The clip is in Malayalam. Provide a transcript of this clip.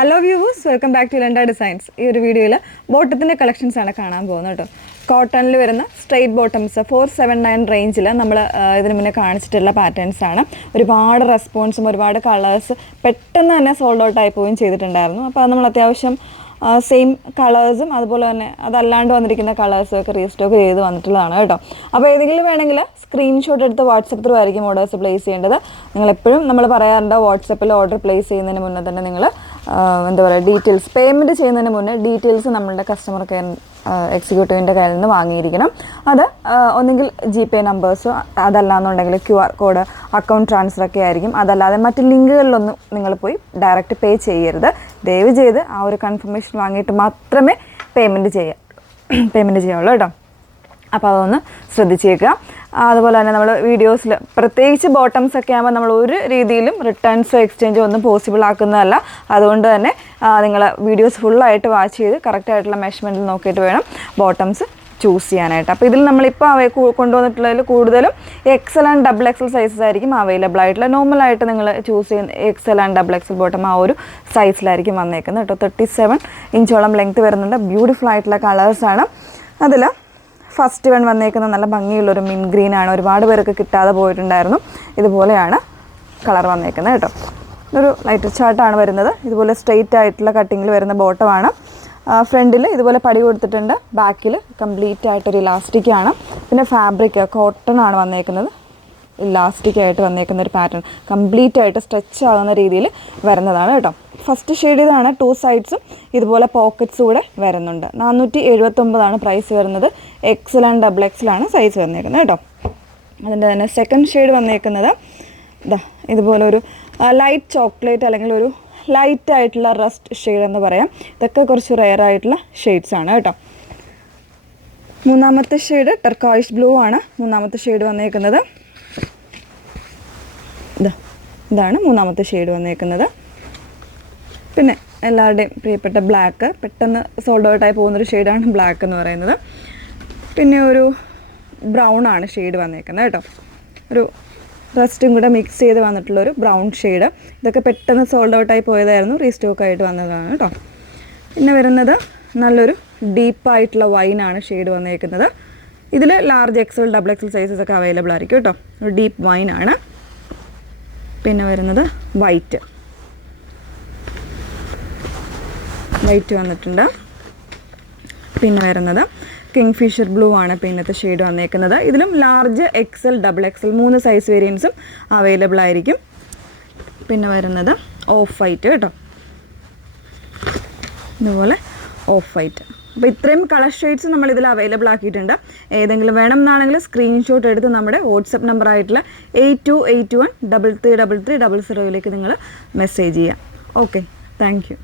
Hello viewers, welcome back to Landa designs. ഈ ഒരു വീഡിയോയിൽ ബോട്ടത്തിൻ്റെ കളക്ഷൻസ് ആണ് കാണാൻ പോകുന്നത് കേട്ടോ. കോട്ടണിൽ വരുന്ന സ്ട്രെയിറ്റ് ബോട്ടംസ് 479 റേഞ്ചിൽ നമ്മൾ ഇതിന് മുന്നേ കാണിച്ചിട്ടുള്ള പാറ്റേൺസ് ആണ്. ഒരുപാട് റെസ്പോൺസും ഒരുപാട് കളേഴ്സ് പെട്ടെന്ന് തന്നെ സോൾഡ് ഔട്ട് ആയി പോവുകയും ചെയ്തിട്ടുണ്ടായിരുന്നു. അപ്പോൾ അത് നമ്മൾ അത്യാവശ്യം സെയിം കളേഴ്സും അതുപോലെ തന്നെ അതല്ലാണ്ട് വന്നിരിക്കുന്ന കളേഴ്സും ഒക്കെ റീസ്റ്റോക്ക് ചെയ്ത് വന്നിട്ടുള്ളതാണ് കേട്ടോ. അപ്പോൾ ഏതെങ്കിലും വേണമെങ്കിൽ സ്ക്രീൻഷോട്ട് എടുത്ത് വാട്സപ്പ് ത്രൂ ആയിരിക്കും ഓർഡേഴ്സ് പ്ലേസ് ചെയ്യേണ്ടത്. നിങ്ങളെപ്പോഴും നമ്മൾ പറയാറുണ്ട്, വാട്സപ്പിൽ ഓർഡർ പ്ലേസ് ചെയ്യുന്നതിന് മുന്നേ തന്നെ നിങ്ങൾ എന്താ പറയുക, ഡീറ്റെയിൽസ് പേയ്മെൻറ്റ് ചെയ്യുന്നതിന് മുന്നേ ഡീറ്റെയിൽസ് നമ്മളുടെ കസ്റ്റമർ കെയർ എക്സിക്യൂട്ടീവിൻ്റെ കയ്യിൽ നിന്ന് വാങ്ങിയിരിക്കണം. അത് ഒന്നെങ്കിൽ GPay നമ്പേഴ്സോ അതല്ലാന്നുണ്ടെങ്കിൽ QR കോഡ് അക്കൗണ്ട് ട്രാൻസ്ഫർ ഒക്കെ ആയിരിക്കും. അതല്ലാതെ മറ്റ് ലിങ്കുകളിലൊന്നും നിങ്ങൾ പോയി ഡയറക്റ്റ് പേ ചെയ്യരുത്. ദയവ് ചെയ്ത് ആ ഒരു കൺഫർമേഷൻ വാങ്ങിയിട്ട് മാത്രമേ പേയ്മെൻറ്റ് ചെയ്യാവുള്ളൂ കേട്ടോ. അപ്പോൾ അതൊന്ന് ശ്രദ്ധിച്ചേക്കുക. അതുപോലെ തന്നെ നമ്മൾ വീഡിയോസിൽ പ്രത്യേകിച്ച് ബോട്ടംസ് ഒക്കെ ആകുമ്പോൾ നമ്മൾ ഒരു രീതിയിലും റിട്ടേൺസോ എക്സ്ചേഞ്ചോ ഒന്നും പോസിബിൾ ആക്കുന്നതല്ല. അതുകൊണ്ട് തന്നെ നിങ്ങൾ വീഡിയോസ് ഫുള്ളായിട്ട് വാച്ച് ചെയ്ത് കറക്റ്റായിട്ടുള്ള മെഷർമെൻറ്റിൽ നോക്കിയിട്ട് വേണം ബോട്ടംസ് ചൂസ് ചെയ്യാനായിട്ട്. അപ്പോൾ ഇതിൽ നമ്മളിപ്പോൾ കൊണ്ടുവന്നിട്ടുള്ളതിൽ കൂടുതലും XL ആൻഡ് XXL സൈസസ് ആയിരിക്കും അവൈലബിൾ ആയിട്ടുള്ള. നോർമലായിട്ട് നിങ്ങൾ ചൂസ് ചെയ്യുന്ന XL ആൻഡ് XXL ബോട്ടം ആ ഒരു സൈസിലായിരിക്കും വന്നേക്കുന്നത് കേട്ടോ. 37 ഇഞ്ചോളം ലെങ്ത്ത് വരുന്നുണ്ട്. ബ്യൂട്ടിഫുൾ ആയിട്ടുള്ള കളേഴ്സാണ്. അതിൽ ഫസ്റ്റ് വൺ വന്നേക്കുന്ന നല്ല ഭംഗിയുള്ളൊരു മിൻ ഗ്രീൻ ആണ്. ഒരുപാട് പേർക്ക് കിട്ടാതെ പോയിട്ടുണ്ടായിരുന്നു. ഇതുപോലെയാണ് കളർ വന്നേക്കുന്നത് കേട്ടോ. ഒരു ലൈറ്റ് ചാർട്ടാണ് വരുന്നത്. ഇതുപോലെ സ്ട്രെയിറ്റ് ആയിട്ടുള്ള കട്ടിങ്ങിൽ വരുന്ന ബോട്ടമാണ്. ഫ്രണ്ടിൽ ഇതുപോലെ പടി കൊടുത്തിട്ടുണ്ട്. ബാക്കിൽ കംപ്ലീറ്റ് ആയിട്ടൊരു ഇലാസ്റ്റിക്കാണ്. പിന്നെ ഫാബ്രിക് കോട്ടൺ ആണ് വന്നേക്കുന്നത്. ഇലാസ്റ്റിക്കായിട്ട് വന്നേക്കുന്ന ഒരു പാറ്റേൺ കംപ്ലീറ്റ് ആയിട്ട് സ്ട്രെച്ച് ആകുന്ന രീതിയിൽ വരുന്നതാണ് കേട്ടോ. ഫസ്റ്റ് ഷെയ്ഡ് ഇതാണ്. 2 സൈഡ്സും ഇതുപോലെ പോക്കറ്റ്സ് കൂടെ വരുന്നുണ്ട്. 479 പ്രൈസ് വരുന്നത്. XL ആൻഡ് XXL ആണ് സൈസ് വന്നേക്കുന്നത് കേട്ടോ. അതിൻ്റെ തന്നെ സെക്കൻഡ് ഷെയ്ഡ് വന്നേക്കുന്നത് ഇതുപോലെ ഒരു ലൈറ്റ് ചോക്ലേറ്റ് അല്ലെങ്കിൽ ഒരു ലൈറ്റ് ആയിട്ടുള്ള റസ്റ്റ് ഷെയ്ഡ് എന്ന് പറയാം. ഇതൊക്കെ കുറച്ച് റെയർ ആയിട്ടുള്ള ഷെയ്ഡ്സ് ആണ് കേട്ടോ. മൂന്നാമത്തെ ഷെയ്ഡ് ടർക്കോയിഷ് ബ്ലൂ ആണ്. മൂന്നാമത്തെ ഷെയ്ഡ് വന്നേക്കുന്നത് ഇതാണ് മൂന്നാമത്തെ ഷെയ്ഡ് വന്നേക്കുന്നത്. പിന്നെ എല്ലാവരുടെയും പ്രിയപ്പെട്ട ബ്ലാക്ക്, പെട്ടെന്ന് സോൾഡ് ഔട്ടായി പോകുന്നൊരു ഷെയ്ഡാണ് ബ്ലാക്ക് എന്ന് പറയുന്നത്. പിന്നെ ഒരു ബ്രൗൺ ആണ് ഷെയ്ഡ് വന്നേക്കുന്നത് കേട്ടോ. ഒരു റസ്റ്റും കൂടെ മിക്സ് ചെയ്ത് വന്നിട്ടുള്ളൊരു ബ്രൗൺ ഷെയ്ഡ്. ഇതൊക്കെ പെട്ടെന്ന് സോൾഡ് ഔട്ടായി പോയതായിരുന്നു, റീസ്റ്റോക്കായിട്ട് വന്നതാണ് കേട്ടോ. പിന്നെ വരുന്നത് നല്ലൊരു ഡീപ്പായിട്ടുള്ള വൈനാണ് ഷെയ്ഡ് വന്നേക്കുന്നത്. ഇതിൽ ലാർജ് XL XXL സൈസസ് ഒക്കെ അവൈലബിൾ ആയിരിക്കും കേട്ടോ. ഒരു ഡീപ്പ് വൈനാണ്. പിന്നെ വരുന്നത് വൈറ്റ് വന്നിട്ടുണ്ട്. പിന്നെ വരുന്നത് കിങ് ഫിഷർ ബ്ലൂ ആണ് പിന്നത്തെ ഷെയ്ഡ് വന്നേക്കുന്നത്. ഇതിലും ലാർജ് XL XXL 3 സൈസ് വേരിയൻസും അവൈലബിൾ ആയിരിക്കും. പിന്നെ വരുന്നത് ഓഫ് വൈറ്റ് കേട്ടോ. ഇതുപോലെ ഓഫ് വൈറ്റ്. അപ്പോൾ ഇത്രയും കളർ ഷെയ്ഡ്സ് നമ്മളിതിൽ അവൈലബിൾ ആക്കിയിട്ടുണ്ട്. ഏതെങ്കിലും വേണം എന്നാണെങ്കിൽ സ്ക്രീൻഷോട്ട് എടുത്ത് നമ്മുടെ വാട്സപ്പ് നമ്പറായിട്ടുള്ള 8281 333300 നിങ്ങൾ മെസ്സേജ് ചെയ്യാം. Okay, thank you.